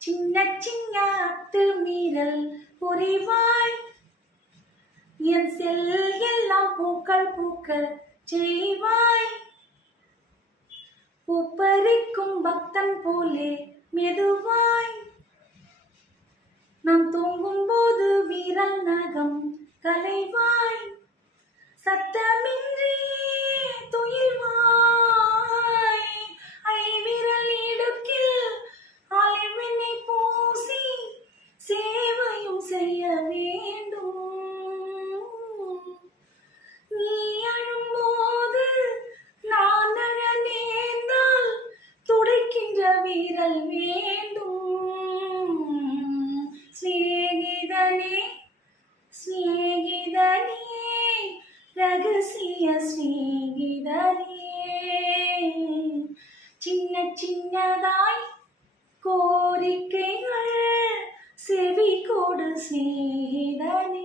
சின்ன சின்ன அத்துமீறல் புரிவாய், என் செல் எல்லாம் பூக்கள் பூக்க செய்வாய். பூப்பறிக்கும் பக்தன் போலே மெதுவாய், நான் தூங்கும் போது வீரல் நகம் கலைவாய். சத்தமின்றி துயில்வாய், ஐவிரல் இடுக்கில் அலைவினை பூசி சேவையும் செய்ய வேண்டும். நீ அழும்போது நான் அழ நேர்ந்தால் துடைக்கின்ற வீரல் வேண்டும். சிநேகிதனே சிநேகிதனே ரகசிய சிநேகிதனே, சின்ன சின்னதாய் கோரிக்கைகள் செவி கொடு சிநேகிதனே.